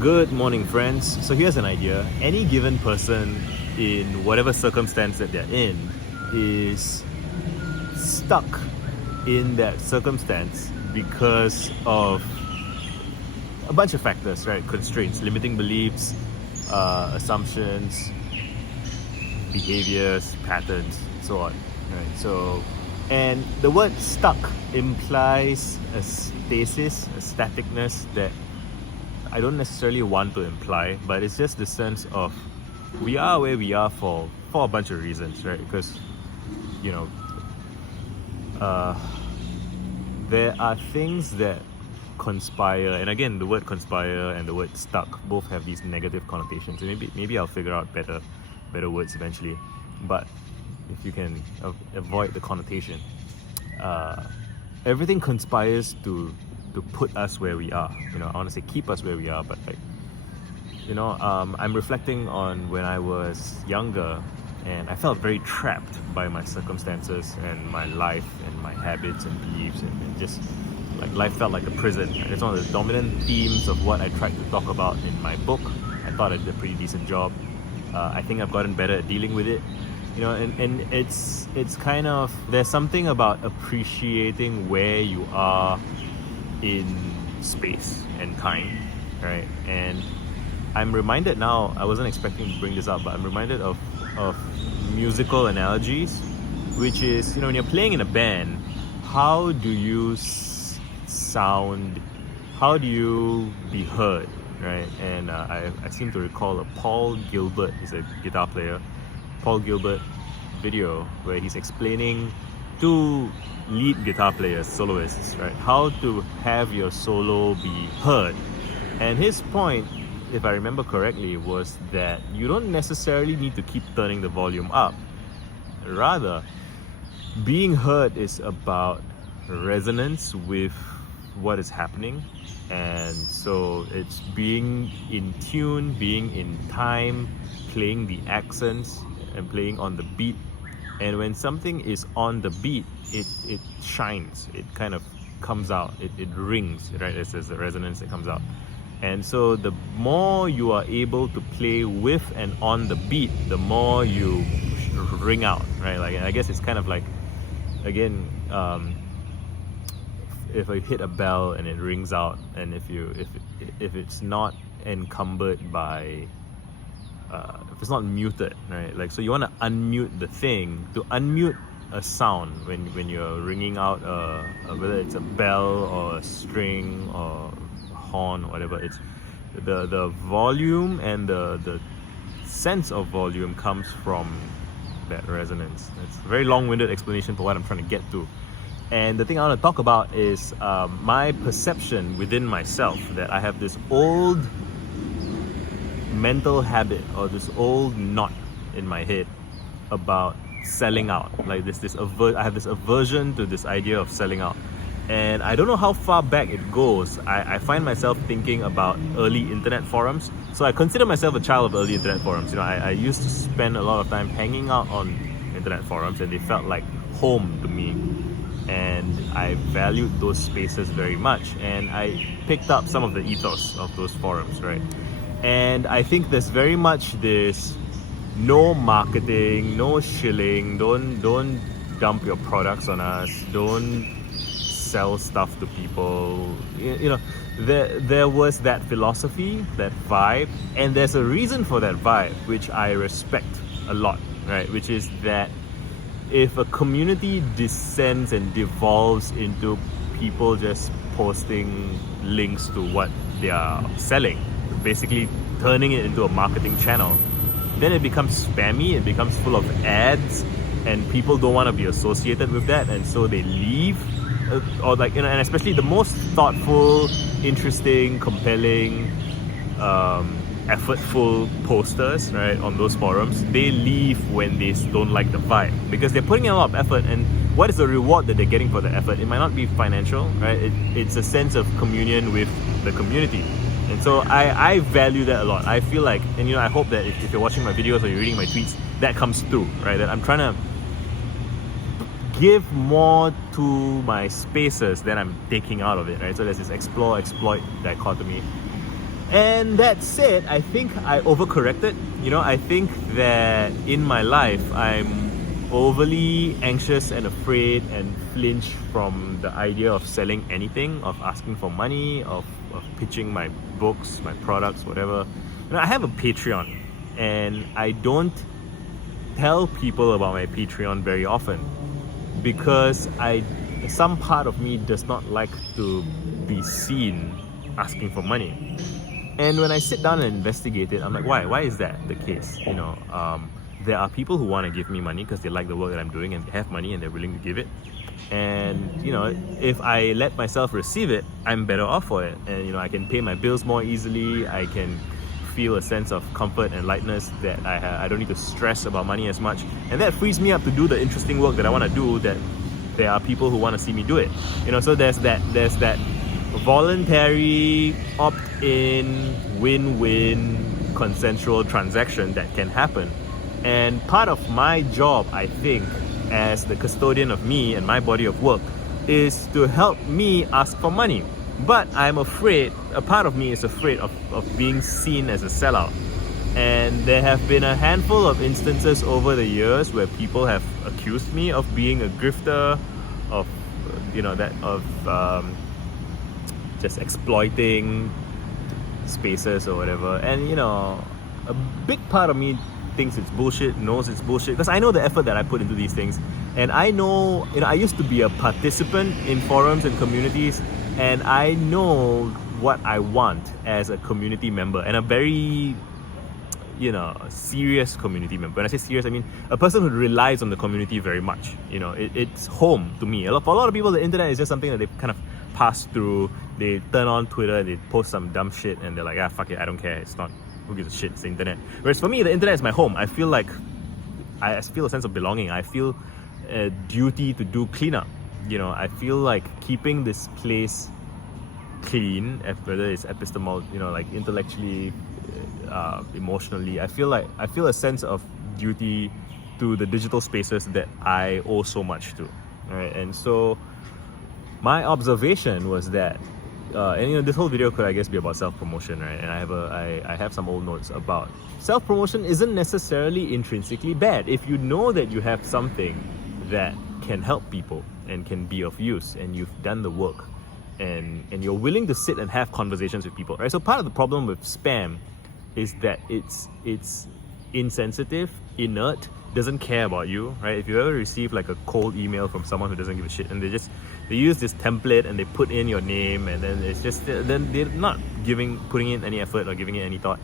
Good morning, friends. So here's an idea. Any given person in whatever circumstance that they're in is stuck in that circumstance because of a bunch of factors, right? Constraints, limiting beliefs, assumptions, behaviors, patterns, so on, right? And the word stuck implies a stasis, a staticness that I don't necessarily want to imply, but it's just the sense of we are where we are for a bunch of reasons, right? Because, you know, there are things that conspire, and again, the word conspire and the word stuck both have these negative connotations. And maybe I'll figure out better words eventually. But if you can avoid the connotation, everything conspires to put us where we are. I want to say keep us where we are, but I'm reflecting on when I was younger and I felt very trapped by my circumstances and my life and my habits and beliefs, and just like life felt like a prison. It's one of the dominant themes of what I tried to talk about in my book. I thought I did a pretty decent job. I think I've gotten better at dealing with it. And it's kind of, there's something about appreciating where you are in space and time, right? And I'm reminded now, I wasn't expecting to bring this up, but I'm reminded of musical analogies, which is, when you're playing in a band, how do you sound, how do you be heard, right? And I seem to recall a Paul Gilbert, he's a guitar player, Paul Gilbert video where he's explaining to lead guitar players, soloists, right, how to have your solo be heard. And his point, if I remember correctly, was that you don't necessarily need to keep turning the volume up. Rather, being heard is about resonance with what is happening. And so it's being in tune, being in time, playing the accents and playing on the beat. And when something is on the beat, it shines, it kind of comes out, it rings, right? There's a resonance that comes out. And so the more you are able to play with and on the beat, the more you ring out, right? Like, I guess it's kind of like, again, if I hit a bell and it rings out, and if it's not encumbered by if it's not muted, right? Like, so you want to unmute the thing. To unmute a sound when you're ringing out whether it's a bell or a string or a horn or whatever, it's the volume, and the sense of volume comes from that resonance. It's a very long-winded explanation for what I'm trying to get to. And the thing I want to talk about is my perception within myself that I have this old mental habit, or this old knot in my head about selling out. Like I have this aversion to this idea of selling out. And I don't know how far back it goes. I find myself thinking about early internet forums. So I consider myself a child of early internet forums. I used to spend a lot of time hanging out on internet forums, and they felt like home to me. And I valued those spaces very much. And I picked up some of the ethos of those forums, right? And I think there's very much this no marketing, no shilling, don't dump your products on us, don't sell stuff to people. There was that philosophy, that vibe, and there's a reason for that vibe, which I respect a lot, right? Which is that if a community descends and devolves into people just posting links to what they are selling, basically turning it into a marketing channel, then it becomes spammy, it becomes full of ads, and people don't want to be associated with that, and so they leave. And especially the most thoughtful, interesting, compelling, effortful posters, right, on those forums, they leave when they don't like the vibe, because they're putting in a lot of effort. And what is the reward that they're getting for the effort? It might not be financial, right? It's a sense of communion with the community. And so I value that a lot. I feel like, and I hope that if you're watching my videos or you're reading my tweets, that comes through, right? That I'm trying to give more to my spaces than I'm taking out of it, right? So there's this explore, exploit dichotomy. And that said, I think I overcorrected. I think that in my life, I'm overly anxious and afraid and flinch from the idea of selling anything, of asking for money, of pitching my books, my products, whatever. I have a Patreon, and I don't tell people about my Patreon very often because some part of me does not like to be seen asking for money. And when I sit down and investigate it, I'm like, why? Why is that the case? There are people who want to give me money because they like the work that I'm doing and they have money and they're willing to give it. And if I let myself receive it, I'm better off for it. And I can pay my bills more easily. I can feel a sense of comfort and lightness that I don't need to stress about money as much. And that frees me up to do the interesting work that I want to do, that there are people who want to see me do it. So there's that voluntary opt-in, win-win, consensual transaction that can happen. And part of my job, I think, as the custodian of me and my body of work, is to help me ask for money. But I'm afraid, a part of me is afraid of being seen as a sellout. And there have been a handful of instances over the years where people have accused me of being a grifter, of just exploiting spaces or whatever. And a big part of me thinks it's bullshit, knows it's bullshit, because I know the effort that I put into these things. And I know, I used to be a participant in forums and communities, and I know what I want as a community member, and a very serious community member. When I say serious, I mean a person who relies on the community very much. It's home to me. For a lot of people, the internet is just something that they kind of pass through. They turn on Twitter, they post some dumb shit, and they're like, fuck it, I don't care. It's not, who gives a shit, it's the internet. Whereas for me, the internet is my home. I feel a sense of belonging. I feel a duty to do cleanup. I feel like keeping this place clean, whether it's intellectually, emotionally. I feel a sense of duty to the digital spaces that I owe so much to. Right? And so my observation was that, this whole video could, I guess, be about self-promotion, right? And I have some old notes about self-promotion isn't necessarily intrinsically bad. If you know that you have something that can help people and can be of use, and you've done the work, and you're willing to sit and have conversations with people, right? So part of the problem with spam is that it's insensitive, inert, doesn't care about you, right? If you ever receive like a cold email from someone who doesn't give a shit, and they use this template and they put in your name, and then then they're not putting in any effort or giving it any thought.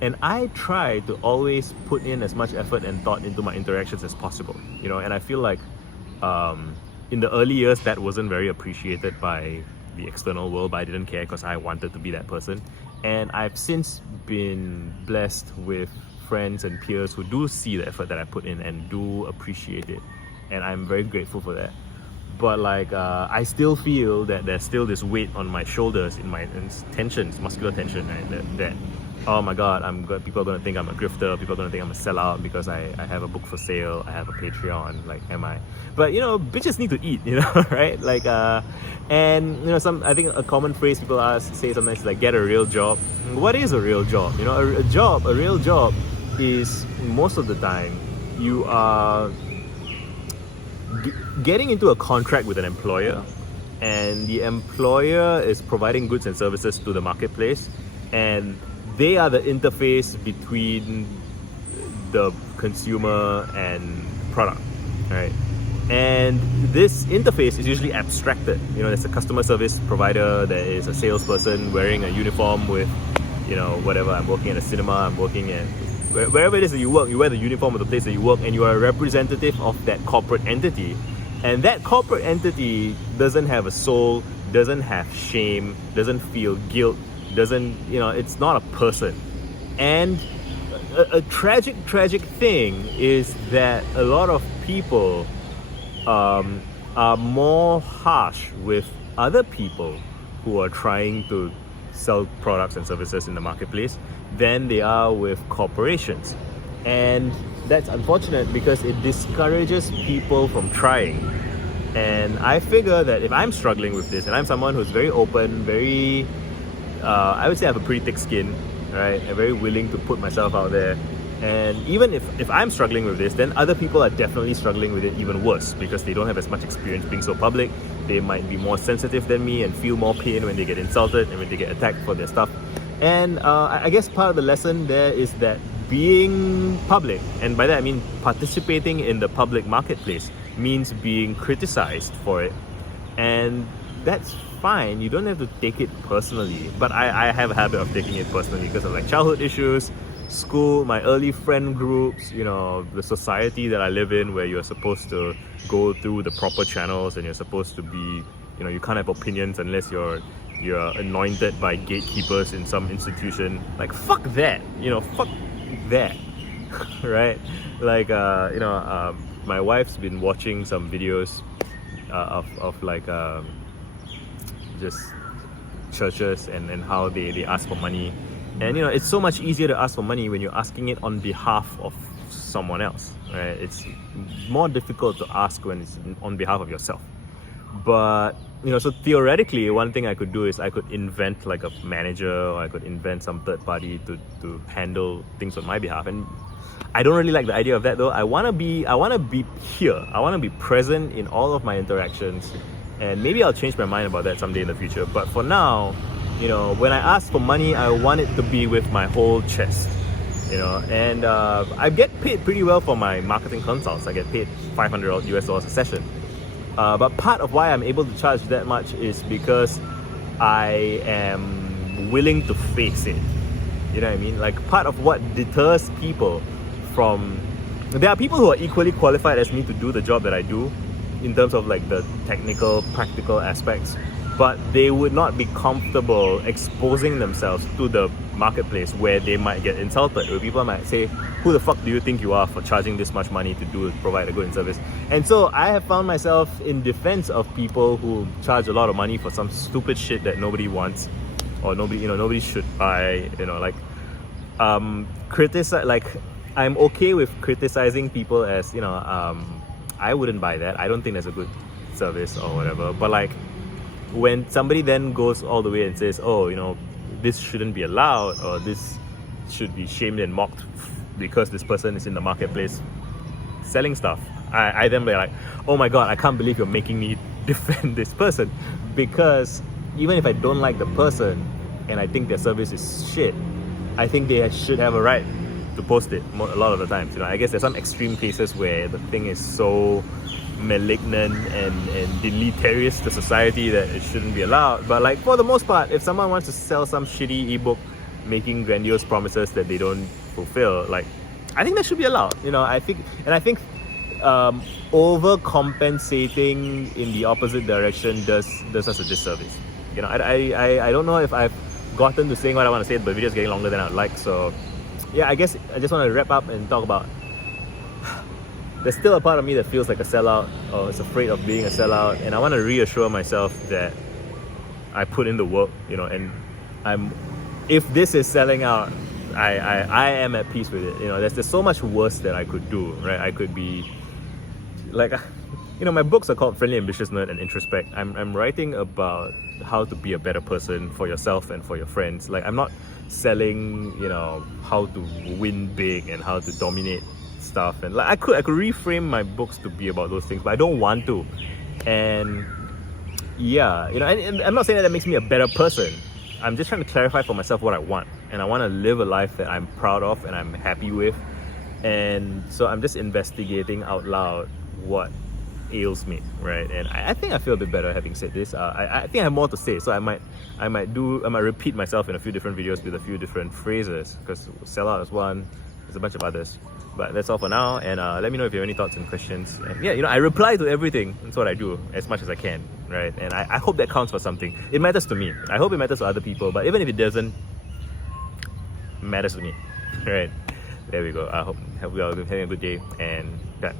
And I try to always put in as much effort and thought into my interactions as possible, and I feel like in the early years that wasn't very appreciated by the external world, but I didn't care because I wanted to be that person. And I've since been blessed with friends and peers who do see the effort that I put in and do appreciate it, and I'm very grateful for that. But I still feel that there's still this weight on my shoulders, tensions, muscular tension, right? That oh my god, people are gonna think I'm a grifter, people are gonna think I'm a sellout because I have a book for sale, I have a Patreon, am I? But bitches need to eat, right? And I think a common phrase people say sometimes is get a real job. What is a real job? A real job is, most of the time, you are getting into a contract with an employer, and the employer is providing goods and services to the marketplace, and they are the interface between the consumer and product, right? And this interface is usually abstracted. There's a customer service provider, there is a salesperson wearing a uniform with, whatever. I'm working at a cinema, I'm working at wherever it is that you work, you wear the uniform of the place that you work, and you are a representative of that corporate entity. And that corporate entity doesn't have a soul, doesn't have shame, doesn't feel guilt, it's not a person. And a tragic thing is that a lot of people are more harsh with other people who are trying to sell products and services in the marketplace than they are with corporations. And that's unfortunate because it discourages people from trying. And I figure that if I'm struggling with this, and I'm someone who's very open, very I would say I have a pretty thick skin, right? I'm very willing to put myself out there. And even if I'm struggling with this, then other people are definitely struggling with it even worse because they don't have as much experience being so public. They might be more sensitive than me and feel more pain when they get insulted and when they get attacked for their stuff. And I guess part of the lesson there is that being public, and by that I mean participating in the public marketplace, means being criticized for it. And that's fine, you don't have to take it personally. But I have a habit of taking it personally because of like childhood issues, school, my early friend groups, you know, the society that I live in where you're supposed to go through the proper channels and you're supposed to be, you know, you can't have opinions unless you're anointed by gatekeepers in some institution. Like, fuck that, you know, fuck that. Right? Like, my wife's been watching some videos of like just churches and how they ask for money. And you know, it's so much easier to ask for money when you're asking it on behalf of someone else, right? It's more difficult to ask when it's on behalf of yourself. But you know, so theoretically, one thing I could do is I could invent like a manager, or I could invent some third party to handle things on my behalf. And I don't really like the idea of that though. I wanna be here. I wanna be present in all of my interactions. And maybe I'll change my mind about that someday in the future. But for now, you know, when I ask for money, I want it to be with my whole chest, you know. And I get paid pretty well for my marketing consults. I get paid $500 a session. But part of why I'm able to charge that much is because I am willing to face it. You know what I mean? Like, part of what deters people from... There are people who are equally qualified as me to do the job that I do in terms of like the technical, practical aspects, but they would not be comfortable exposing themselves to the marketplace where they might get insulted, where people might say, who the fuck do you think you are for charging this much money to provide a good service? And so I have found myself in defense of people who charge a lot of money for some stupid shit that nobody wants, or nobody should buy, you know, like criticize. Like, I'm okay with criticizing people as, you know, I wouldn't buy that. I don't think that's a good service or whatever. But like, when somebody then goes all the way and says, oh, you know, this shouldn't be allowed, or this should be shamed and mocked because this person is in the marketplace selling stuff, I then be like, oh my god, I can't believe you're making me defend this person. Because even if I don't like the person and I think their service is shit, I think they should have a right to post it a lot of the times. You know, I guess there's some extreme cases where the thing is so malignant and deleterious to society that it shouldn't be allowed. But like, for the most part, if someone wants to sell some shitty ebook making grandiose promises that they don't fulfill, like, I think that should be allowed. You know, I think overcompensating in the opposite direction does us a disservice. You know, I don't know if I've gotten to saying what I want to say, but the video's getting longer than I'd like. So yeah, I guess I just want to wrap up and talk about, there's still a part of me that feels like a sellout, or is afraid of being a sellout, and I want to reassure myself that I put in the work, you know, and if this is selling out, I am at peace with it. You know, there's so much worse that I could do, right? I could be like, you know, my books are called Friendly Ambitious Nerd and Introspect. I'm writing about how to be a better person for yourself and for your friends. Like, I'm not selling, you know, how to win big and how to dominate stuff. And like, I could reframe my books to be about those things, but I don't want to. And yeah, you know, and I'm not saying that makes me a better person. I'm just trying to clarify for myself what I want, and I want to live a life that I'm proud of and I'm happy with. And so I'm just investigating out loud what ails me, right? And I think I feel a bit better having said this. I think I have more to say, so I might repeat myself in a few different videos with a few different phrases, because sellout is one, there's a bunch of others. But that's all for now, and let me know if you have any thoughts and questions. And yeah, you know, I reply to everything. That's what I do, as much as I can, right? And I hope that counts for something. It matters to me. I hope it matters to other people, but even if it doesn't, it matters to me, right? There we go. I hope we are having a good day, and yeah.